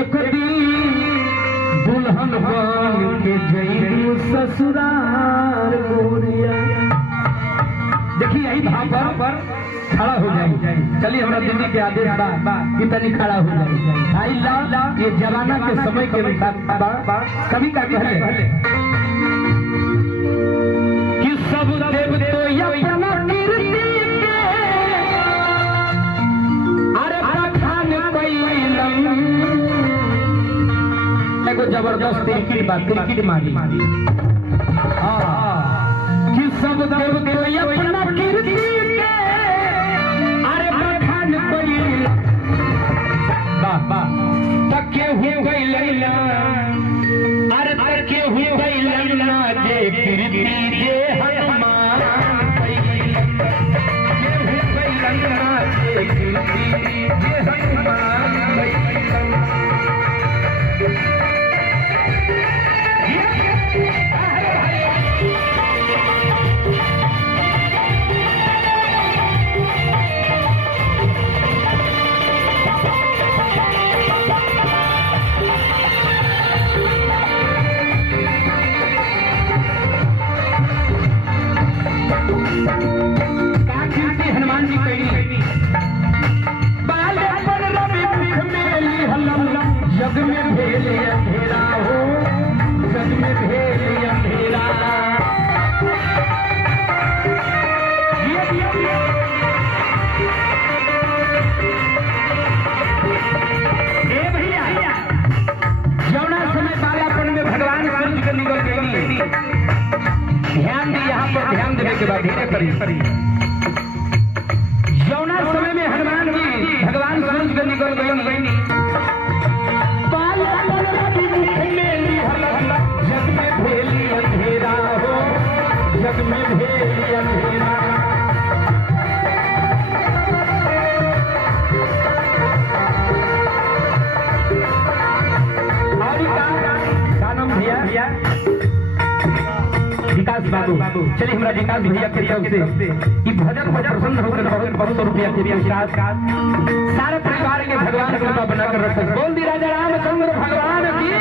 एक दिन दुल्हन बन के जइबू ससुराल गोरिया। देखिए यही भाव पर खड़ा हो जाए। चलिए हमारा दिल्ली के आदेश बा कितनी खड़ा हो जाए। आई ला ये जमाना के समय के अनुसार कभी का कहले कि सब देव तो अपना कीर्ति के अरे बखान कइलन। एगो जबरदस्त क्रिकेट मारी कि सब देव तो अपना कीर्ति के अरे बखान कइलन। तके हो गइलन अरे तके हो गइलन जे कीर्ति जे हनुमान कइलन। जे हो गइलन जे कीर्ति जे हनुमान कइलन। हनुमान जी कही बालेपन रवि मुख में लिहलम जग में भेल अंधेरा हो जग में भेल अंधेरा। भैया जौना समय बालापन में भगवान सूर्य के निकल गई। ध्यान दी यहाँ पर ध्यान देने के बाद धीरे करी। जौना समय में हनुमान जी भगवान सूर्य के निकल गई। जग में भेली अंधेरा हो जग में भेली अंधेरा। नाम भैया विकास बाबू। चलिए हमारा विकास भैया के तरफ से भजन प्रसन्न होकर 200 रुपया के पुरस्कार सारे परिवार के भगवान कृपा बनाकर रखे। बोल दी राजा रामचंद्र भगवान की।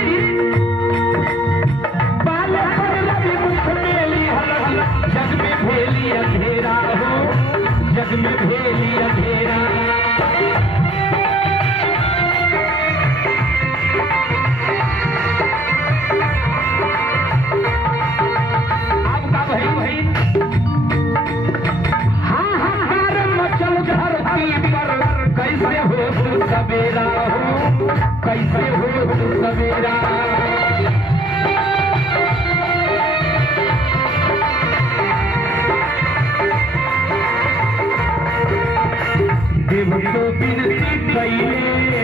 जग में भेली अंधेरा हो जग में भेली अंधेरा। कैसे हो तू सवेरा हो कैसे हो तू सवेरा। देव तो बिनती कइले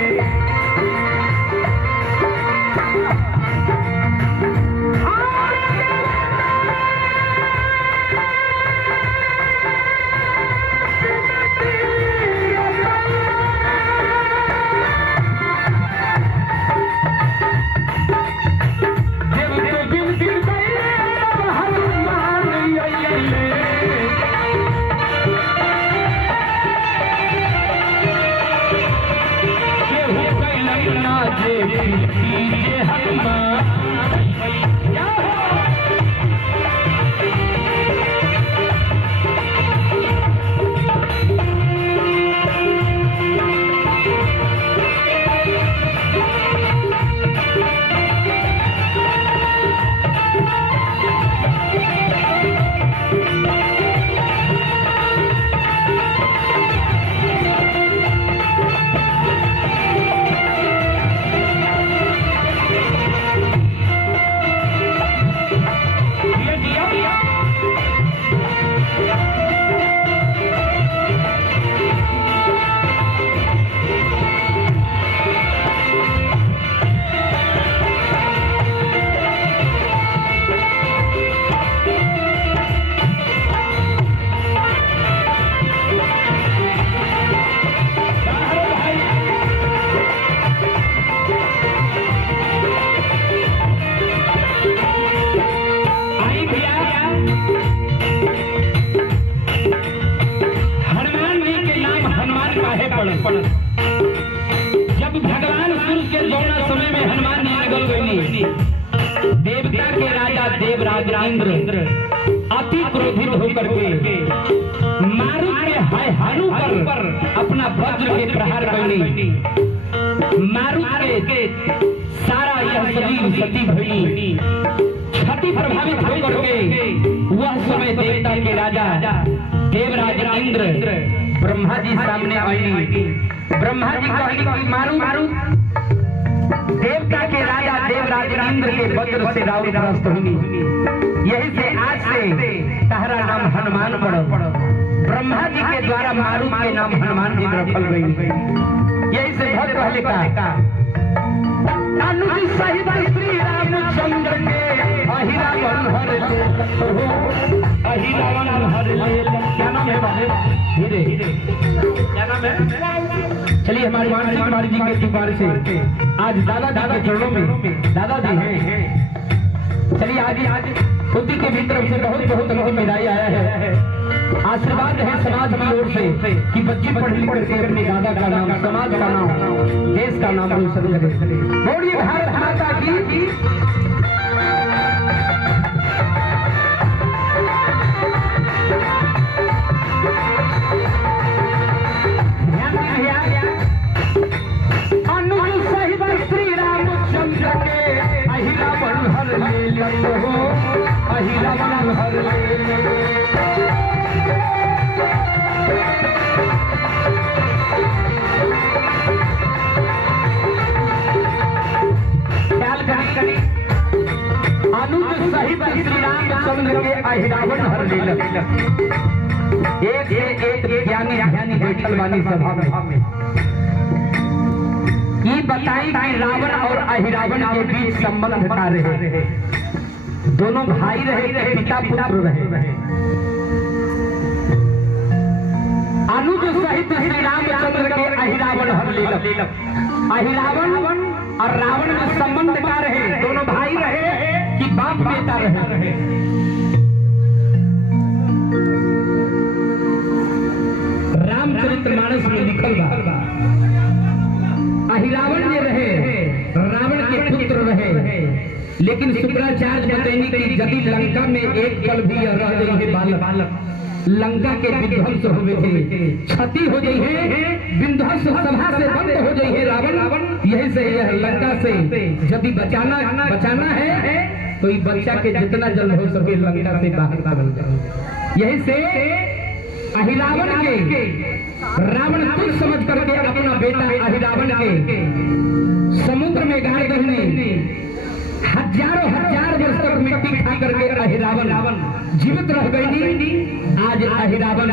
के जौना समय में हनुमान जी निकल गई, देवता के राजा देवराज इंद्र अति क्रोधित होकर के मारुत के हारू पर अपना वज्र के प्रहार करनी। मारुत के सारा यह शरीर सती भई, क्षति प्रभावित होकर के वह समय देवता के राजा देवराज इंद्र ब्रह्मा जी सामने आई। ब्रह्मा जी कहली कि मारू देवता के राजा देवराज इंद्र के वज्र से रावण ग्रस्त होगी। यही से आज से तहरा नाम हनुमान पड़ो। ब्रह्मा जी के द्वारा मारुत के नाम हनुमान जी रखल गई। यही से भक्त कहले का अनुज सहित श्री रामचंद्र के अहिरावण हर ले, अहिरावण हर ले। क्या नाम है बाबू? धीरे क्या नाम है? चलिए हमारे मानसी कुमारी जी के दुकान से आज दादा के चरणों में दादाजी हैं। चलिए आज खुदी के भी तरफ से बहुत बहुत अनुभव मिलाई आया है। आशीर्वाद है समाज की ओर से कि बच्चे पढ़ लिख करके अपने दादा का नाम, समाज का नाम, देश का नाम रोशन करे। बोलिए भारत माता की। अनुज सहित श्री रामचंद्र के अहिरावण हर ले, अहिरावण हर ले। अनुज सहित श्री रामचंद्र के अहिरावण हर ले। एक से एक ज्ञानी बैठल वाली सभा में ये बताई कि रावण और अहिरावण के बीच संबंध का रहे। दोनों भाई रहे, पिता पुत्र रहे। अनुज सहित श्री रामचंद्र के अहिरावण हर ले। अहिरावण और रावण में संबंध का रहे, दोनों भाई रहे कि बाप बेटा रहे। रामचरितमानस में लिखल बा अहिरावण जे रहे रावण के पुत्र रहे, लेकिन शुक्राचार्य बतैनी कि यदि लंका में एक पल भी रह गई है बालक, लंका के विध्वंस होवे थे, क्षति हो गई है, विध्वंस सभा से बंद हो गई है रावण। यही से यह लंका से यदि बचाना है तो इस बच्चा के जितना जल्द हो सके लंका से बाहर निकल जाए। यही से अहिरावण के रावण तुच्छ समझ करके अपना बेटा अहिरावण के समुद्र में गाड़ देने, हजारों वर्ष तक मिट्टी खा करके अहिरावण जीवित रह गई। आज अहिरावण